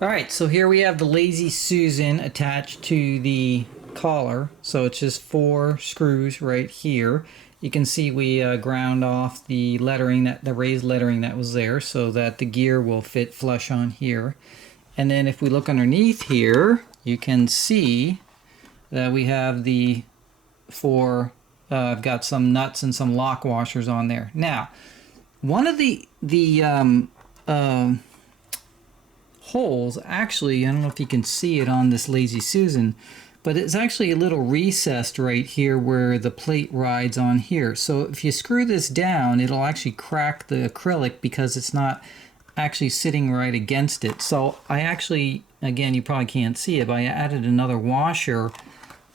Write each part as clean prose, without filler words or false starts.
Alright, so here we have the Lazy Susan attached to the collar. So it's just 4 screws right here. You can see we ground off the lettering, the raised lettering that was there, so that the gear will fit flush on here. And then if we look underneath here, you can see that we have the 4, I've got some nuts and some lock washers on there. Now, one of the holes, actually, I don't know if you can see it on this Lazy Susan, but it's actually a little recessed right here where the plate rides on here. So if you screw this down, it'll actually crack the acrylic because it's not actually sitting right against it. So I actually, again, you probably can't see it, but I added another washer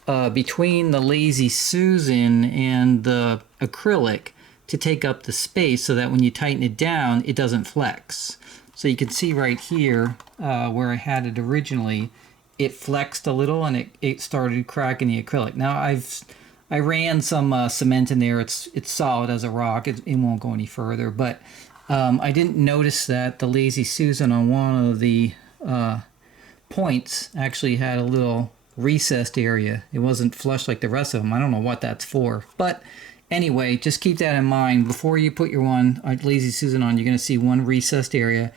between the Lazy Susan and the acrylic to take up the space so that when you tighten it down, it doesn't flex. So you can see right here where I had it originally, it flexed a little and it started cracking the acrylic. Now I ran some cement in there. It's solid as a rock. It won't go any further. But I didn't notice that the Lazy Susan on one of the points actually had a little recessed area. It wasn't flush like the rest of them. I don't know what that's for. But anyway, just keep that in mind. Before you put your Lazy Susan on, you're going to see one recessed area.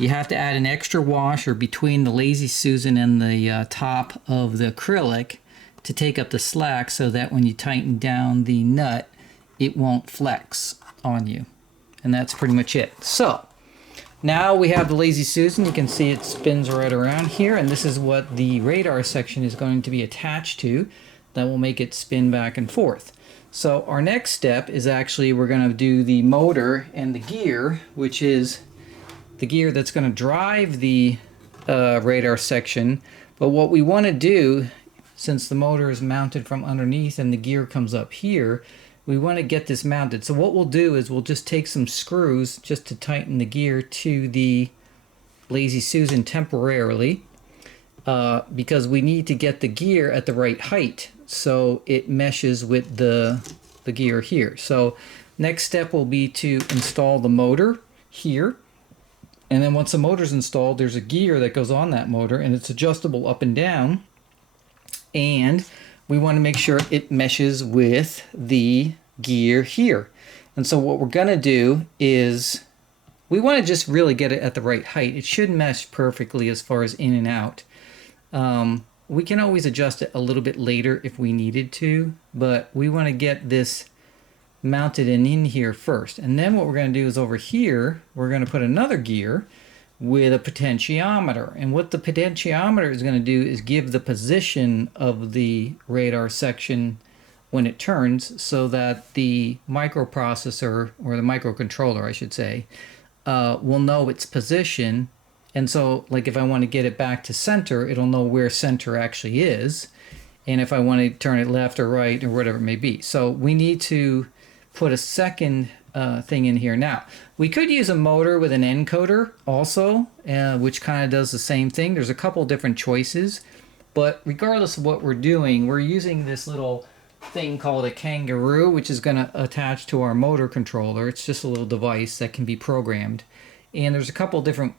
You have to add an extra washer between the Lazy Susan and the top of the acrylic to take up the slack so that when you tighten down the nut, it won't flex on you. And that's pretty much it. So, now we have the Lazy Susan. You can see it spins right around here, and this is what the radar section is going to be attached to. That will make it spin back and forth. So our next step is actually we're going to do the motor and the gear, which is the gear that's going to drive the radar section. But what we want to do, since the motor is mounted from underneath and the gear comes up here, we want to get this mounted. So what we'll do is we'll just take some screws just to tighten the gear to the Lazy Susan temporarily, because we need to get the gear at the right height so it meshes with the gear here. So next step will be to install the motor here. And then once the motor's installed, there's a gear that goes on that motor and it's adjustable up and down. And we want to make sure it meshes with the gear here. And so what we're going to do is we want to just really get it at the right height. It should mesh perfectly as far as in and out. We can always adjust it a little bit later if we needed to, but we want to get this mounted and in here first. And then what we're going to do is over here, we're going to put another gear with a potentiometer. And what the potentiometer is going to do is give the position of the radar section when it turns so that the microprocessor, or the microcontroller I should say, will know its position. And so like if I want to get it back to center, it'll know where center actually is. And if I want to turn it left or right or whatever it may be. So we need to put a second thing in here. Now, we could use a motor with an encoder also, which kind of does the same thing. There's a couple different choices, but regardless of what we're doing, we're using this little thing called a kangaroo, which is going to attach to our motor controller. It's just a little device that can be programmed. And there's a couple different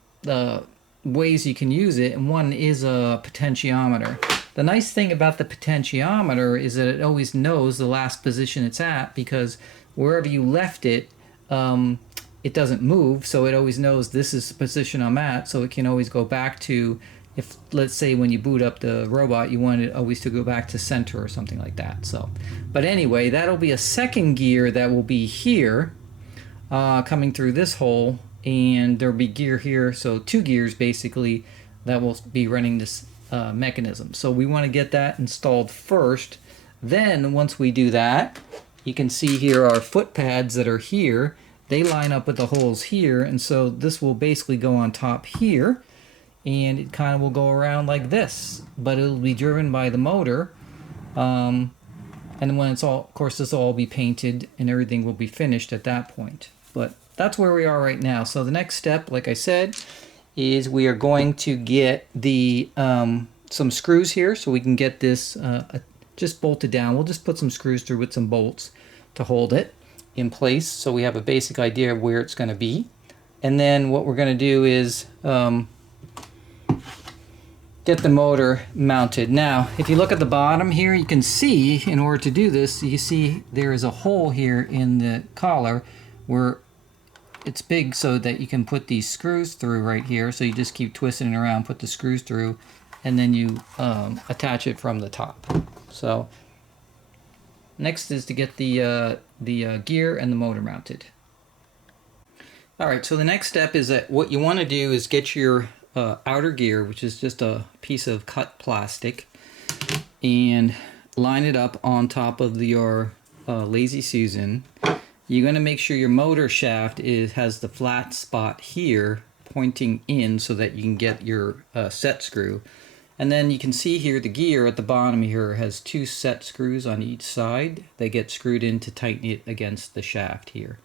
ways you can use it, and one is a potentiometer. The nice thing about the potentiometer is that it always knows the last position it's at, because wherever you left it, it doesn't move, so it always knows this is the position I'm at, so it can always go back to, if let's say when you boot up the robot you want it always to go back to center or something like that. So, but anyway, that'll be a second gear that will be here coming through this hole, and there'll be gear here, so 2 gears basically that will be running this mechanism. So we want to get that installed first. Then once we do that, you can see here our foot pads that are here, they line up with the holes here, and so this will basically go on top here, and it kind of will go around like this, but it'll be driven by the motor. And when it's all, of course, this will all be painted and everything will be finished at that point. But that's where we are right now. So the next step, like I said, is we are going to get the some screws here so we can get this just bolted down. We'll just put some screws through with some bolts to hold it in place so we have a basic idea of where it's going to be. And then what we're going to do is get the motor mounted. Now, if you look at the bottom here, you can see, in order to do this, you see there is a hole here in the collar where it's big so that you can put these screws through right here. So you just keep twisting it around, put the screws through, and then you attach it from the top. So next is to get the gear and the motor mounted. All right, so the next step is that what you want to do is get your outer gear, which is just a piece of cut plastic, and line it up on top of your Lazy Susan. You're going to make sure your motor shaft has the flat spot here pointing in so that you can get your set screw. And then you can see here the gear at the bottom here has 2 set screws on each side. They get screwed in to tighten it against the shaft here.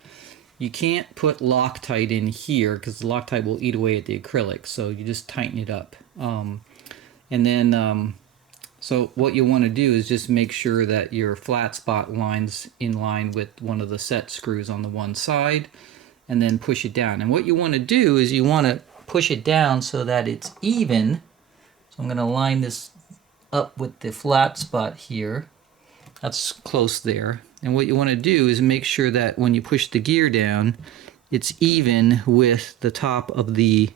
You can't put Loctite in here because the Loctite will eat away at the acrylic, so you just tighten it up. So what you want to do is just make sure that your flat spot line's in line with one of the set screws on the one side, and then push it down. And what you want to do is you want to push it down so that it's even. So I'm going to line this up with the flat spot here. That's close there. And what you want to do is make sure that when you push the gear down, it's even with the top of the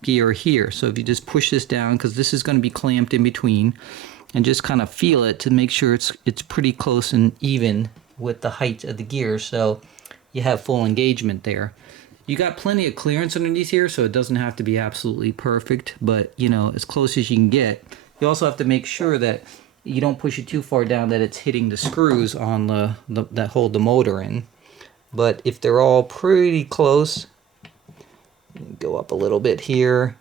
gear here. So if you just push this down, because this is going to be clamped in between, and just kind of feel it to make sure it's pretty close and even with the height of the gear, so you have full engagement there. You got plenty of clearance underneath here, so it doesn't have to be absolutely perfect, but you know, as close as you can get. You also have to make sure that you don't push it too far down that it's hitting the screws on that hold the motor in. But if they're all pretty close, go up a little bit here,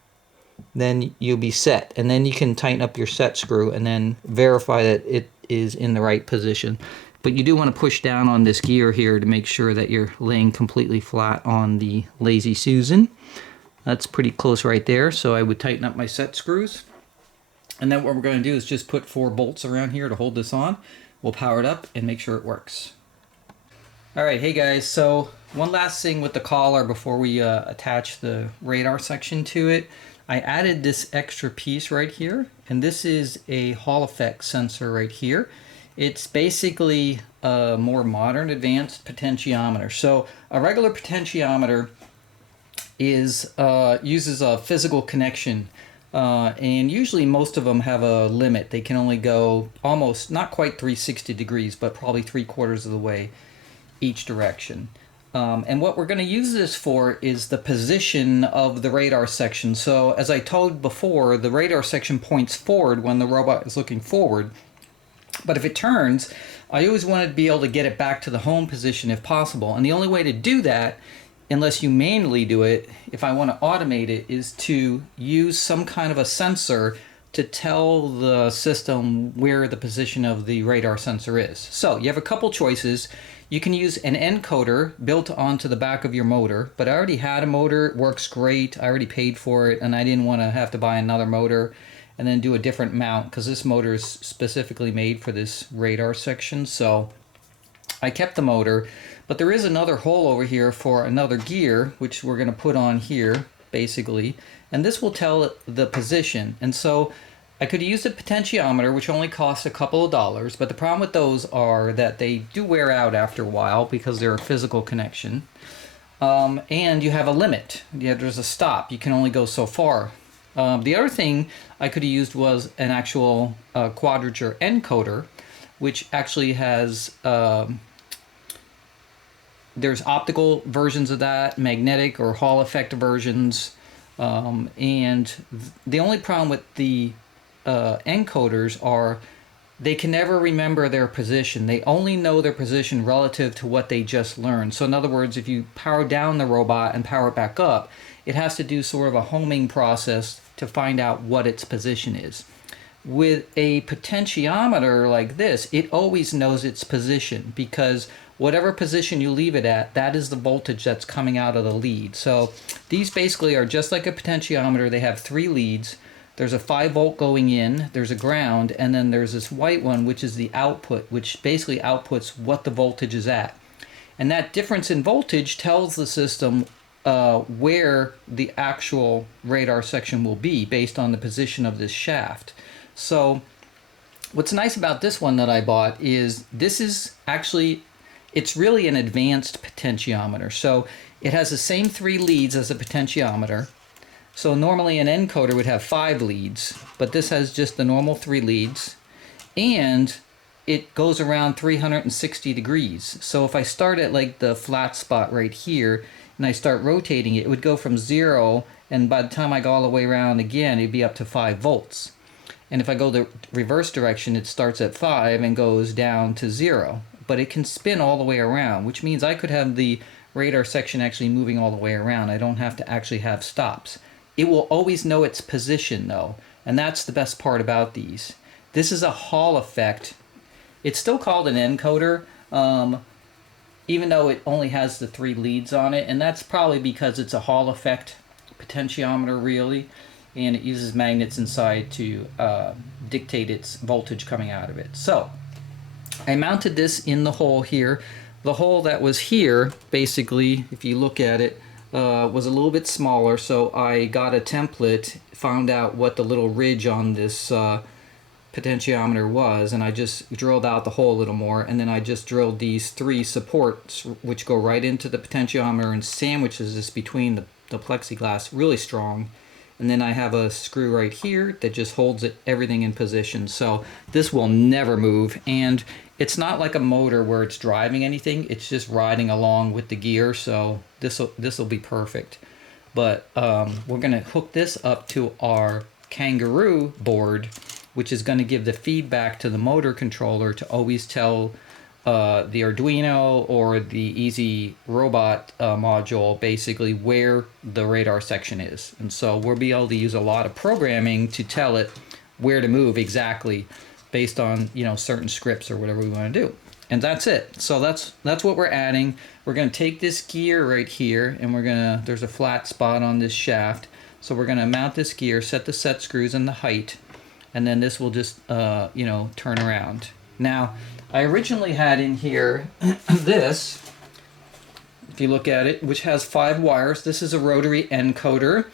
then you'll be set. And then you can tighten up your set screw and then verify that it is in the right position. But you do want to push down on this gear here to make sure that you're laying completely flat on the Lazy Susan. That's pretty close right there, so I would tighten up my set screws. And then what we're going to do is just put 4 bolts around here to hold this on. We'll power it up and make sure it works. Alright, hey guys, so one last thing with the collar before we attach the radar section to it. I added this extra piece right here, and this is a Hall effect sensor right here. It's basically a more modern advanced potentiometer. So a regular potentiometer is uses a physical connection, and usually most of them have a limit. They can only go almost, not quite 360 degrees, but probably 3/4 of the way each direction. And what we're going to use this for is the position of the radar section. So as I told before, the radar section points forward when the robot is looking forward. But if it turns, I always want to be able to get it back to the home position if possible. And the only way to do that, unless you manually do it, if I want to automate it, is to use some kind of a sensor to tell the system where the position of the radar sensor is. So you have a couple choices. You can use an encoder built onto the back of your motor, but I already had a motor, it works great, I already paid for it, and I didn't want to have to buy another motor and then do a different mount, because this motor is specifically made for this radar section. So I kept the motor, but there is another hole over here for another gear, which we're going to put on here, basically, and this will tell it the position. And so I could use a potentiometer, which only costs a couple of dollars, but the problem with those are that they do wear out after a while because they're a physical connection. And you have a limit. Yeah, there's a stop. You can only go so far. The other thing I could have used was an actual quadrature encoder, which actually has, there's optical versions of that, magnetic or Hall effect versions, and the only problem with the encoders are they can never remember their position. They only know their position relative to what they just learned. So in other words, if you power down the robot and power it back up, it has to do sort of a homing process to find out what its position is. With a potentiometer like this, it always knows its position, because whatever position you leave it at, that is the voltage that's coming out of the lead. So these basically are just like a potentiometer. They have 3 leads. There's a 5-volt going in, there's a ground, and then there's this white one, which is the output, which basically outputs what the voltage is at. And that difference in voltage tells the system where the actual radar section will be based on the position of this shaft. So what's nice about this one that I bought is this is actually, it's really an advanced potentiometer. So it has the same 3 leads as a potentiometer. So normally an encoder would have 5 leads, but this has just the normal 3 leads. And it goes around 360 degrees. So if I start at like the flat spot right here and I start rotating it, it would go from 0, and by the time I go all the way around again, it'd be up to 5 volts. And if I go the reverse direction, it starts at 5 and goes down to 0. But it can spin all the way around, which means I could have the radar section actually moving all the way around. I don't have to actually have stops. It will always know its position though, and that's the best part about these. This is a Hall effect. It's still called an encoder, even though it only has the 3 leads on it, and that's probably because it's a Hall effect potentiometer really, and it uses magnets inside to dictate its voltage coming out of it. So I mounted this in the hole here. The hole that was here, basically, if you look at it, was a little bit smaller, so I got a template, found out what the little ridge on this potentiometer was, and I just drilled out the hole a little more, and then I just drilled these 3 supports which go right into the potentiometer and sandwiches this between the plexiglass really strong. And then I have a screw right here that just holds everything in position. So this will never move, and it's not like a motor where it's driving anything, it's just riding along with the gear, so this will be perfect. But we're going to hook this up to our Kangaroo board, which is going to give the feedback to the motor controller to always tell the Arduino or the Easy Robot module basically where the radar section is. And so we'll be able to use a lot of programming to tell it where to move exactly based on, you know, certain scripts or whatever we want to do. And that's it. So that's what we're adding. We're going to take this gear right here, and there's a flat spot on this shaft. So we're going to mount this gear, set the set screws and the height, and then this will just, you know, turn around. Now, I originally had in here this, if you look at it, which has 5 wires. This is a rotary encoder.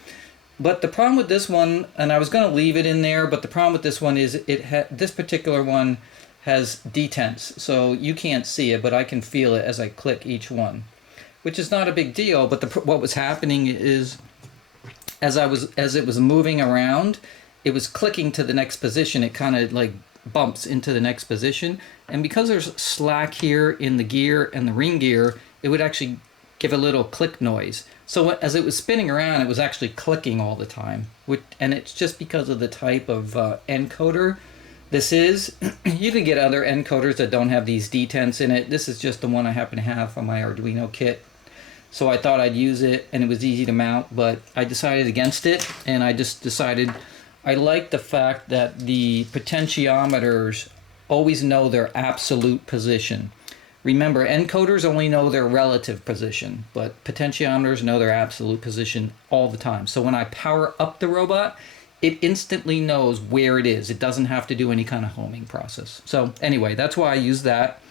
But the problem with this one, and I was going to leave it in there, but the problem with this one is this particular one has detents. So you can't see it, but I can feel it as I click each one, which is not a big deal. But what was happening is as it was moving around, it was clicking to the next position. It kind of like bumps into the next position, and because there's slack here in the gear and the ring gear, it would actually give a little click noise. So as it was spinning around, it was actually clicking all the time, and it's just because of the type of encoder this is. You can get other encoders that don't have these detents in it. This is just the one I happen to have on my Arduino kit, so I thought I'd use it, and it was easy to mount, but I decided against it, and I just decided I like the fact that the potentiometers always know their absolute position. Remember, encoders only know their relative position, but potentiometers know their absolute position all the time. So when I power up the robot, it instantly knows where it is. It doesn't have to do any kind of homing process. So anyway, that's why I use that.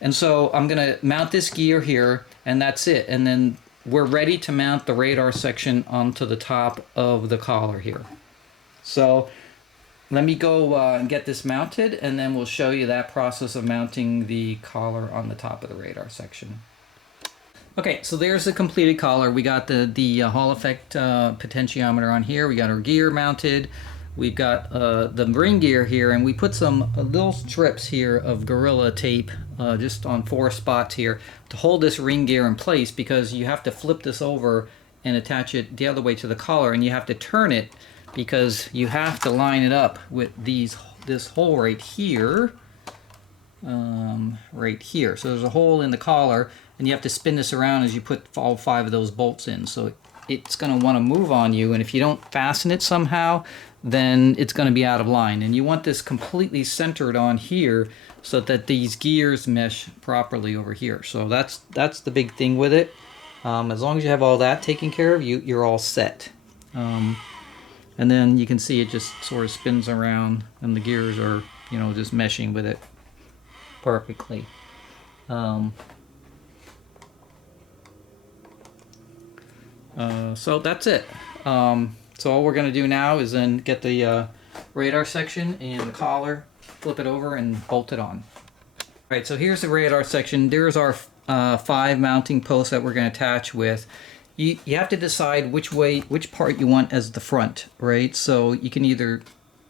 And so I'm going to mount this gear here, and that's it. And then we're ready to mount the radar section onto the top of the collar here. So let me go and get this mounted, and then we'll show you that process of mounting the collar on the top of the radar section. Okay, so there's the completed collar. We got the Hall effect potentiometer on here. We got our gear mounted. We've got the ring gear here, and we put some little strips here of Gorilla tape just on 4 spots here to hold this ring gear in place, because you have to flip this over and attach it the other way to the collar, and you have to turn it because you have to line it up with this hole right here, right here. So there's a hole in the collar, and you have to spin this around as you put all 5 of those bolts in. So it's going to want to move on you, and if you don't fasten it somehow, then it's going to be out of line. And you want this completely centered on here so that these gears mesh properly over here. So that's the big thing with it. As long as you have all that taken care of, you're all set. And then you can see it just sort of spins around, and the gears are, you know, just meshing with it perfectly. So that's it. So all we're going to do now is then get the radar section and the collar, flip it over, and bolt it on. All right, so here's the radar section. There's our 5 mounting posts that we're going to attach with. You have to decide which part you want as the front, right? So you can either,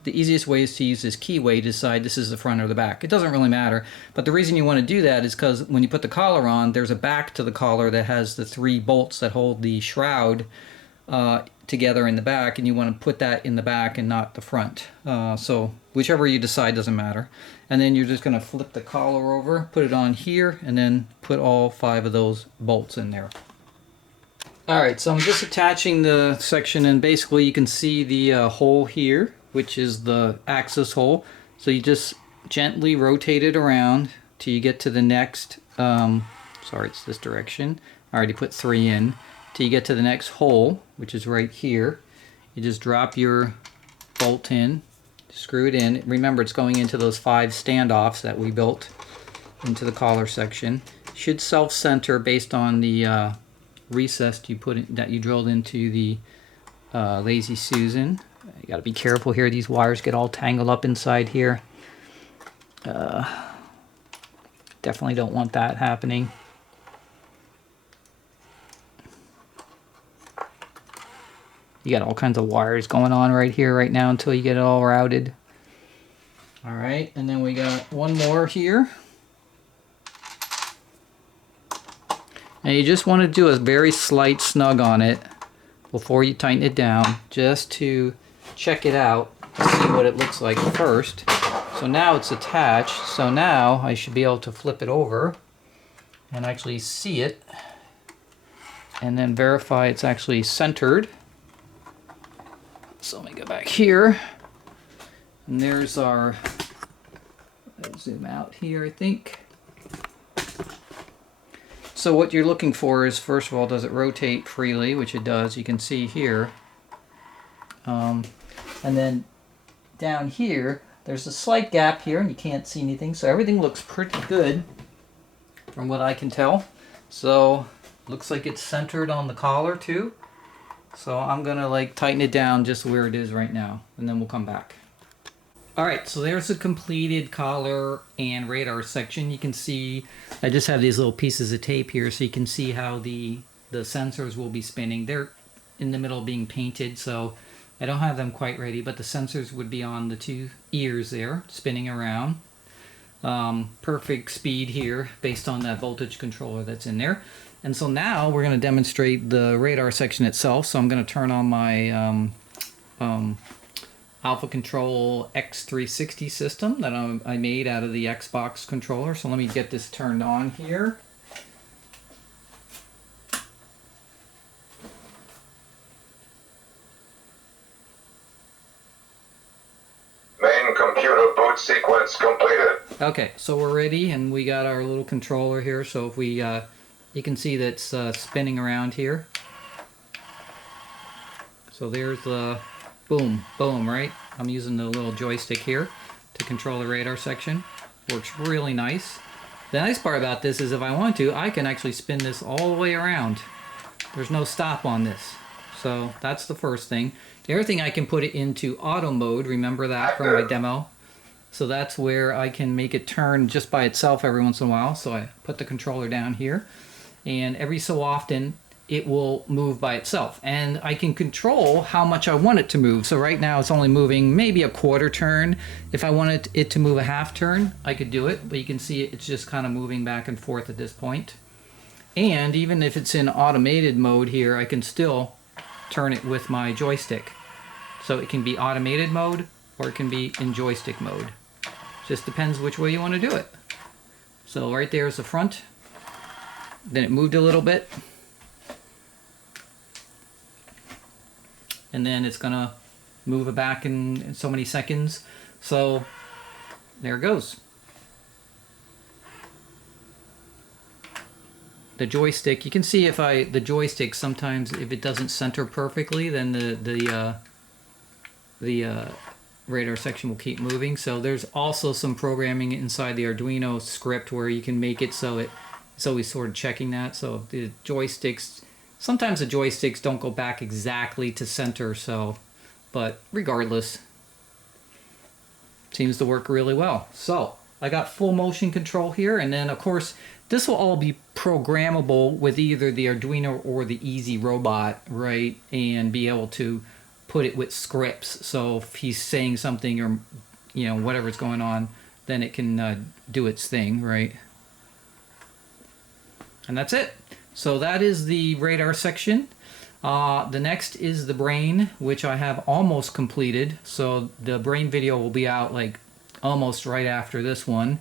the easiest way is to use this keyway to decide this is the front or the back. It doesn't really matter, but the reason you want to do that is because when you put the collar on, there's a back to the collar that has the 3 bolts that hold the shroud together in the back, and you want to put that in the back and not the front. So whichever you decide doesn't matter. And then you're just going to flip the collar over, put it on here, and then put all 5 of those bolts in there. Alright, so I'm just attaching the section, and basically you can see the hole here, which is the access hole. So you just gently rotate it around till you get to the next, sorry, it's this direction. I already put 3 in. Till you get to the next hole, which is right here. You just drop your bolt in, screw it in. Remember, it's going into those 5 standoffs that we built into the collar section. Should self-center based on the recess that you drilled into the Lazy Susan. You got to be careful here. These wires get all tangled up inside here. Definitely don't want that happening. You got all kinds of wires going on right here right now until you get it all routed. All right, and then we got one more here. And you just want to do a very slight snug on it before you tighten it down, just to check it out, see what it looks like first. So now it's attached, so now I should be able to flip it over and actually see it, and then verify it's actually centered. So let me go back here, and there's our, let's zoom out here, I think. So what you're looking for is, first of all, does it rotate freely, which it does, you can see here. And then down here, there's a slight gap here, and you can't see anything, so everything looks pretty good from what I can tell. So looks like it's centered on the collar too. So I'm gonna tighten it down just where it is right now, and then we'll come back. Alright, so there's a completed collar and radar section. You can see I just have these little pieces of tape here so you can see how the sensors will be spinning. They're in the middle of being painted, so I don't have them quite ready, but the sensors would be on the 2 ears there, spinning around. Perfect speed here based on that voltage controller that's in there. And so now we're going to demonstrate the radar section itself. So I'm going to turn on my Alpha Control X360 system that I made out of the Xbox controller. So let me get this turned on here. Main computer boot sequence completed. Okay, so we're ready, and we got our little controller here. So if we you can see that's spinning around here. So there's the boom, boom, right? I'm using the little joystick here to control the radar section. Works really nice. The nice part about this is if I want to, I can actually spin this all the way around. There's no stop on this. So that's the first thing. The other thing, I can put it into auto mode. Remember that from my demo? So that's where I can make it turn just by itself every once in a while. So I put the controller down here, and every so often it will move by itself, and I can control how much I want it to move. So right now it's only moving maybe a quarter turn. If I wanted it to move a half turn, I could do it, but you can see it's just kind of moving back and forth at this point. And even if it's in automated mode here, I can still turn it with my joystick. So it can be automated mode or it can be in joystick mode. Just depends which way you want to do it. So right there is the front. Then it moved a little bit. And then it's going to move it back in so many seconds. So there it goes. The joystick, you can see if the joystick sometimes, if it doesn't center perfectly, then the radar section will keep moving. So there's also some programming inside the Arduino script where you can make it so it's always sort of checking that. So if the joystick's Sometimes the joysticks don't go back exactly to center, so, but regardless, seems to work really well. So I got full motion control here, and then of course this will all be programmable with either the Arduino or the Easy Robot, right? And be able to put it with scripts. So if he's saying something or whatever's going on, then it can do its thing, right? And that's it. So that is the radar section. The next is the brain, which I have almost completed. So the brain video will be out like almost right after this one.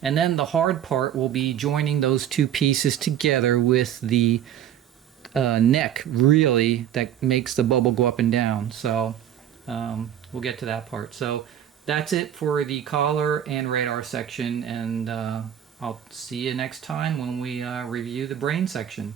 And then the hard part will be joining those two pieces together with the neck, really, that makes the bubble go up and down. So we'll get to that part. So that's it for the collar and radar section, and I'll see you next time when we review the brain section.